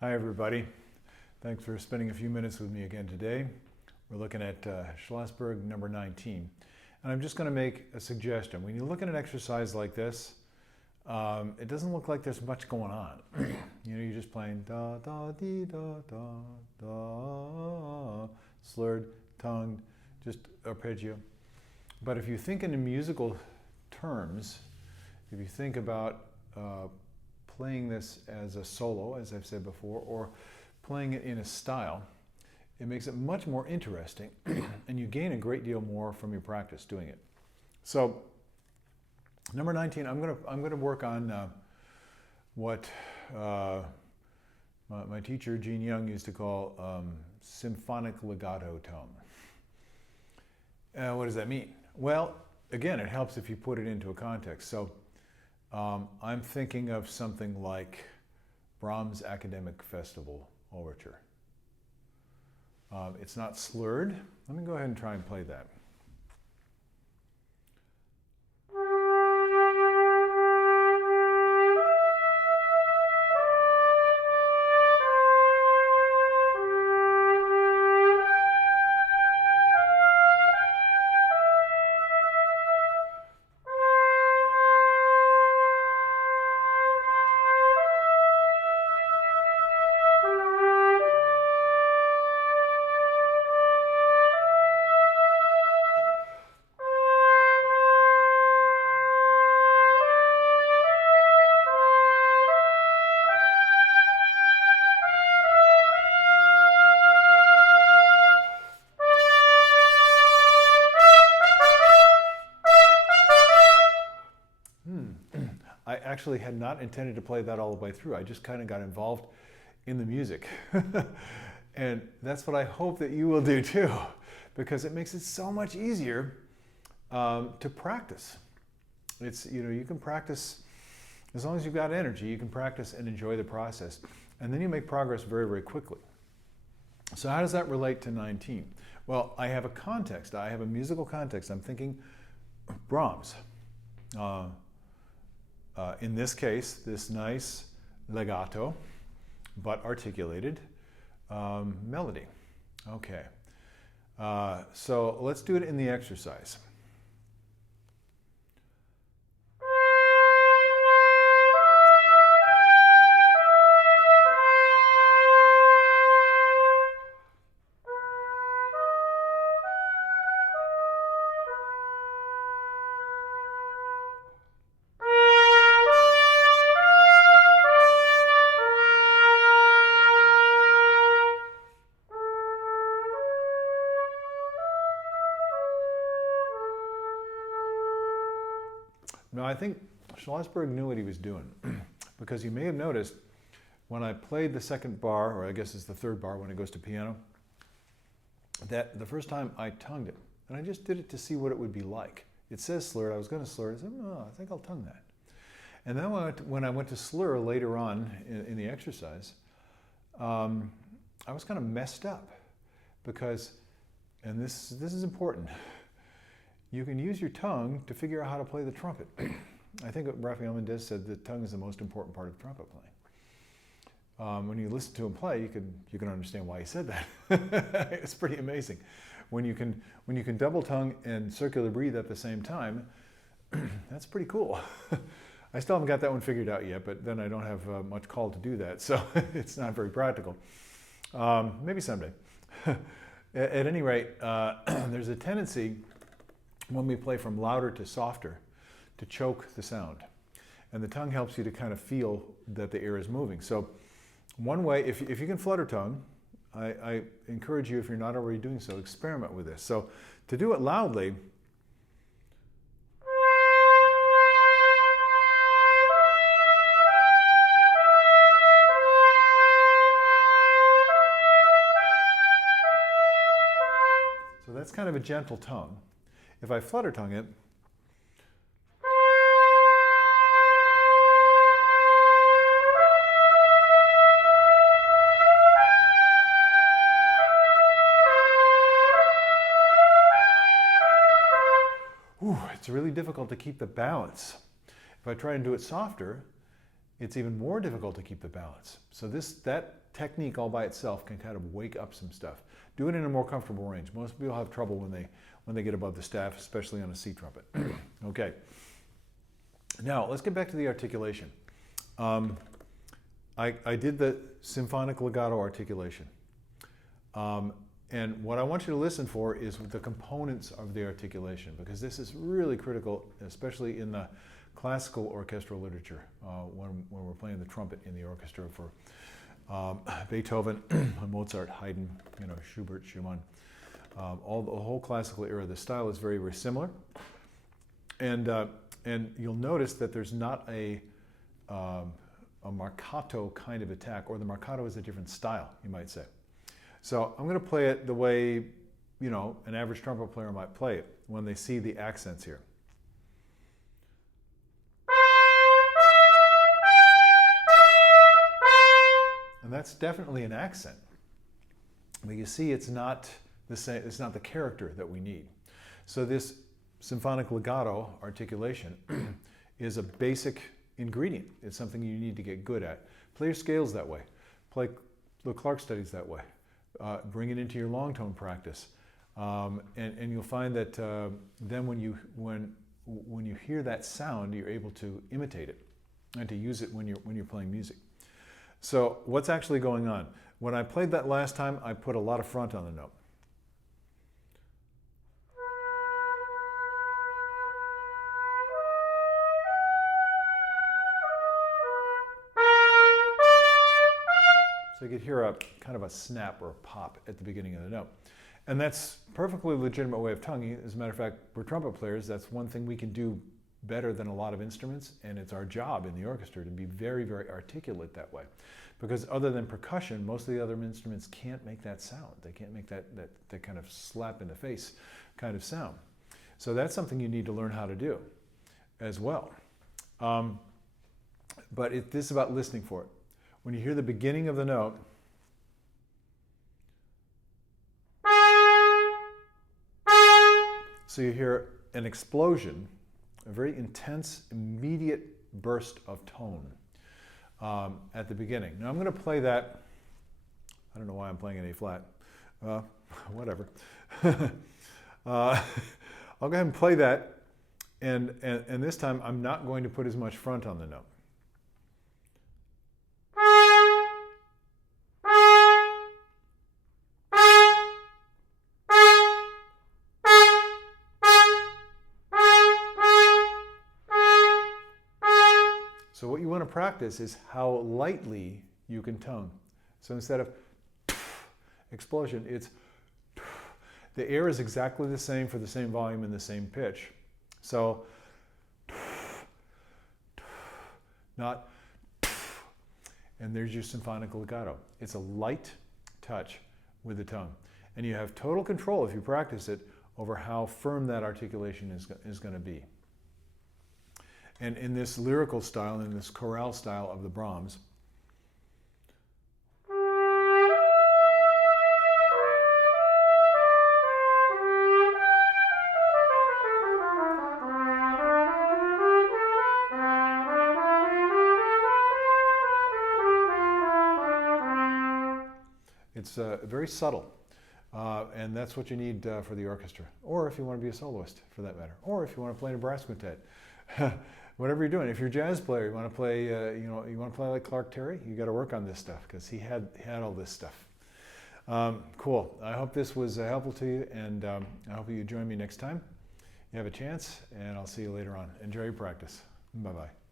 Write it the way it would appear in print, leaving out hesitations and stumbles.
Hi everybody. Thanks for spending a few minutes with me again today. We're looking at Schlossberg number 19. And I'm just going to make a suggestion. When you look at an exercise like this, it doesn't look like there's much going on. You're just playing da, da, dee, da, da, da, slurred, tongued, just arpeggio. But if you think in musical terms, if you think about playing this as a solo, as I've said before, or playing it in a style, it makes it much more interesting and you gain a great deal more from your practice doing it. So number 19, I'm going to work on what my teacher Gene Young used to call symphonic legato tone. What does that mean? Well, again, it helps if you put it into a context. So I'm thinking of something like Brahms' Academic Festival Overture. It's not slurred. Let me go ahead and try and play that. I actually had not intended to play that all the way through. I just kind of got involved in the music. And that's what I hope that you will do too, because it makes it so much easier to practice. You can practice, as long as you've got energy, you can practice and enjoy the process. And then you make progress very, very quickly. So how does that relate to 19? Well, I have a context. I have a musical context. I'm thinking Brahms. In this case, this nice legato, but articulated melody. Okay, so let's do it in the exercise. Now, I think Schlossberg knew what he was doing because you may have noticed when I played the second bar, or I guess it's the third bar when it goes to piano, that the first time I tongued it, and I just did it to see what it would be like. It says slurred. I was going to slur it. I said, no, I think I'll tongue that. And then when I went to slur later on in the exercise, I was kind of messed up because, and this is important, you can use your tongue to figure out how to play the trumpet. I think Rafael Mendez said the tongue is the most important part of trumpet playing. When you listen to him play, you can understand why he said that. It's pretty amazing. When you can double tongue and circular breathe at the same time, that's pretty cool. I still haven't got that one figured out yet, but then I don't have much call to do that, so it's not very practical. Maybe someday. At any rate, there's a tendency when we play from louder to softer to choke the sound. And the tongue helps you to kind of feel that the air is moving. So one way, if you can flutter tongue, I encourage you, if you're not already doing so, experiment with this. So to do it loudly, so that's kind of a gentle tongue. If I flutter tongue it, it's really difficult to keep the balance. If I try and do it softer, it's even more difficult to keep the balance. So that technique all by itself can kind of wake up some stuff. Do it in a more comfortable range. Most people have trouble when they get above the staff, especially on a C trumpet. Okay. Now let's get back to the articulation. I did the symphonic legato articulation. And what I want you to listen for is the components of the articulation, because this is really critical, especially in the classical orchestral literature, when we're playing the trumpet in the orchestra for Beethoven, Mozart, Haydn, Schubert, Schumann, the whole classical era. The style is very, very similar, and you'll notice that there's not a marcato kind of attack, or the marcato is a different style, you might say. So I'm going to play it the way an average trumpet player might play it when they see the accents here. And that's definitely an accent. But you see, it's not the same, it's not the character that we need. So this symphonic legato articulation is a basic ingredient. It's something you need to get good at. Play your scales that way. Play the Clark studies that way. Bring it into your long tone practice. And you'll find that then when you hear that sound, you're able to imitate it and to use it when you're playing music. So what's actually going on? When I played that last time, I put a lot of front on the note. So you could hear a kind of a snap or a pop at the beginning of the note. And that's a perfectly legitimate way of tonguing. As a matter of fact, we're trumpet players. That's one thing we can do better than a lot of instruments, and it's our job in the orchestra to be very, very articulate that way. Because other than percussion, most of the other instruments can't make that sound. They can't make that kind of slap in the face kind of sound. So that's something you need to learn how to do as well. But this is about listening for it. When you hear the beginning of the note, so you hear an explosion, a very intense, immediate burst of tone at the beginning. Now I'm going to play that. I don't know why I'm playing an A flat. Whatever. I'll go ahead and play that, and this time I'm not going to put as much front on the note. So what you want to practice is how lightly you can tone. So instead of explosion, it's the air is exactly the same for the same volume and the same pitch. So not, and there's your symphonic legato. It's a light touch with the tongue. And you have total control, if you practice it, over how firm that articulation is going to be. And in this lyrical style, in this chorale style of the Brahms, it's very subtle. And that's what you need for the orchestra. Or if you want to be a soloist, for that matter. Or if you want to play in a brass quintet. Whatever you're doing. If you're a jazz player, you want to play, you want to play like Clark Terry, you got to work on this stuff because he had all this stuff. Cool. I hope this was helpful to you, and I hope you join me next time. You have a chance, and I'll see you later on. Enjoy your practice. Bye-bye.